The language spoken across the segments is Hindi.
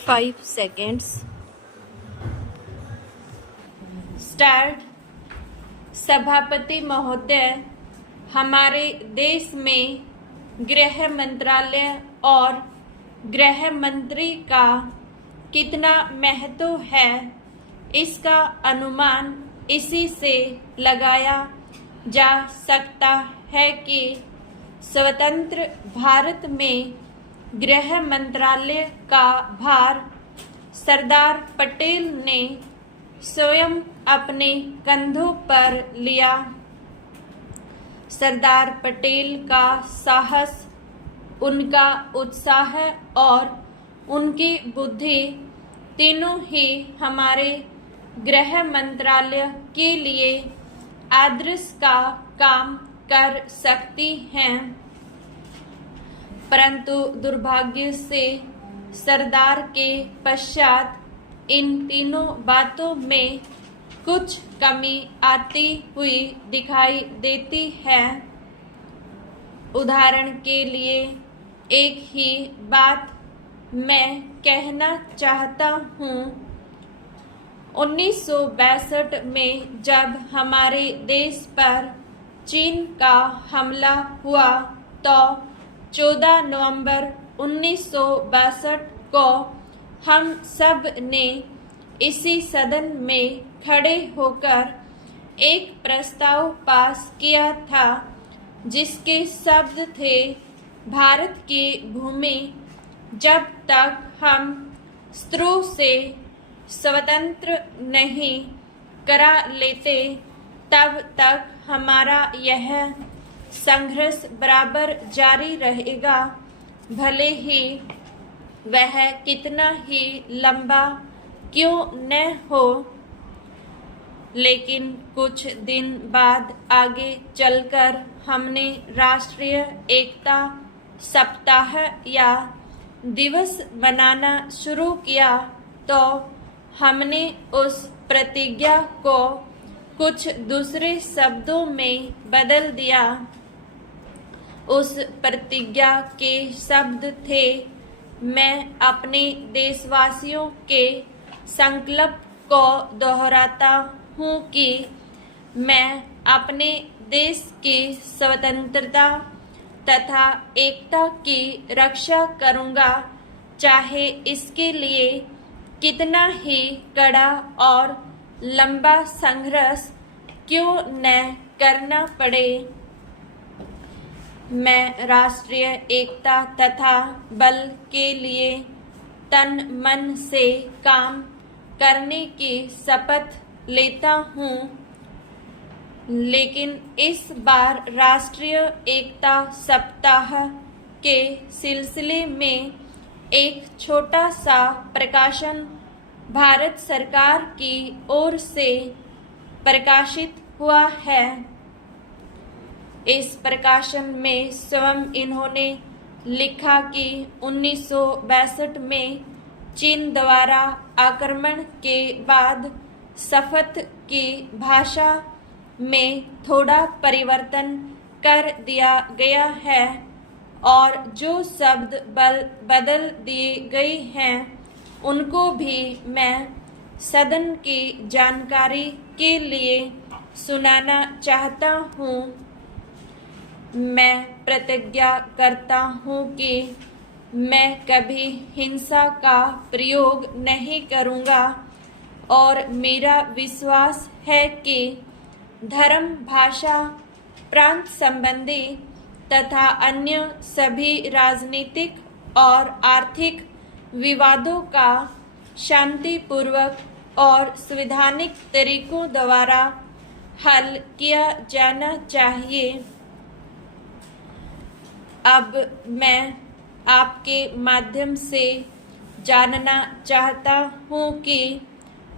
5 seconds. स्टार्ट। सभापति महोदय, हमारे देश में गृह मंत्रालय और गृह मंत्री का कितना महत्व है, इसका अनुमान इसी से लगाया जा सकता है कि स्वतंत्र भारत में गृह मंत्रालय का भार सरदार पटेल ने स्वयं अपने कंधों पर लिया। सरदार पटेल का साहस, उनका उत्साह और उनकी बुद्धि तीनों ही हमारे गृह मंत्रालय के लिए आदर्श का काम कर सकती हैं। परंतु दुर्भाग्य से सरदार के पश्चात इन तीनों बातों में कुछ कमी आती हुई दिखाई देती है। उदाहरण के लिए एक ही बात मैं कहना चाहता हूँ। 1962 में जब हमारे देश पर चीन का हमला हुआ तो 14 नवंबर 1962 को हम सब ने इसी सदन में खड़े होकर एक प्रस्ताव पास किया था, जिसके शब्द थे, भारत की भूमि जब तक हम शत्रु से स्वतंत्र नहीं करा लेते तब तक हमारा यह संघर्ष बराबर जारी रहेगा, भले ही वह कितना ही लंबा क्यों न हो। लेकिन कुछ दिन बाद आगे चलकर हमने राष्ट्रीय एकता सप्ताह या दिवस मनाना शुरू किया तो हमने उस प्रतिज्ञा को कुछ दूसरे शब्दों में बदल दिया। उस प्रतिज्ञा के शब्द थे, मैं अपने देशवासियों के संकल्प को दोहराता हूँ कि मैं अपने देश की स्वतंत्रता तथा एकता की रक्षा करूँगा, चाहे इसके लिए कितना ही कड़ा और लंबा संघर्ष क्यों न करना पड़े। मैं राष्ट्रीय एकता तथा बल के लिए तन मन से काम करने की शपथ लेता हूँ। लेकिन इस बार राष्ट्रीय एकता सप्ताह के सिलसिले में एक छोटा सा प्रकाशन भारत सरकार की ओर से प्रकाशित हुआ है। इस प्रकाशन में स्वयं इन्होंने लिखा कि 1962 में चीन द्वारा आक्रमण के बाद शपथ की भाषा में थोड़ा परिवर्तन कर दिया गया है और जो शब्द बदल दिए गए हैं उनको भी मैं सदन की जानकारी के लिए सुनाना चाहता हूँ। मैं प्रतिज्ञा करता हूँ कि मैं कभी हिंसा का प्रयोग नहीं करूँगा और मेरा विश्वास है कि धर्म, भाषा, प्रांत संबंधी तथा अन्य सभी राजनीतिक और आर्थिक विवादों का शांतिपूर्वक और संवैधानिक तरीकों द्वारा हल किया जाना चाहिए। अब मैं आपके माध्यम से जानना चाहता हूँ कि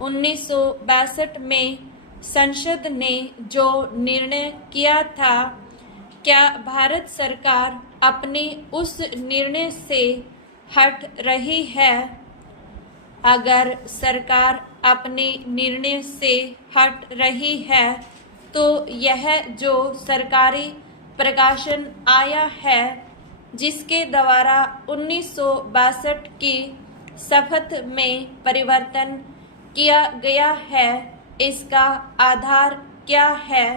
1962 में संसद ने जो निर्णय किया था, क्या भारत सरकार अपने उस निर्णय से हट रही है? अगर सरकार अपने निर्णय से हट रही है तो यह जो सरकारी प्रकाशन आया है, जिसके द्वारा 1962 की शपथ में परिवर्तन किया गया है, इसका आधार क्या है?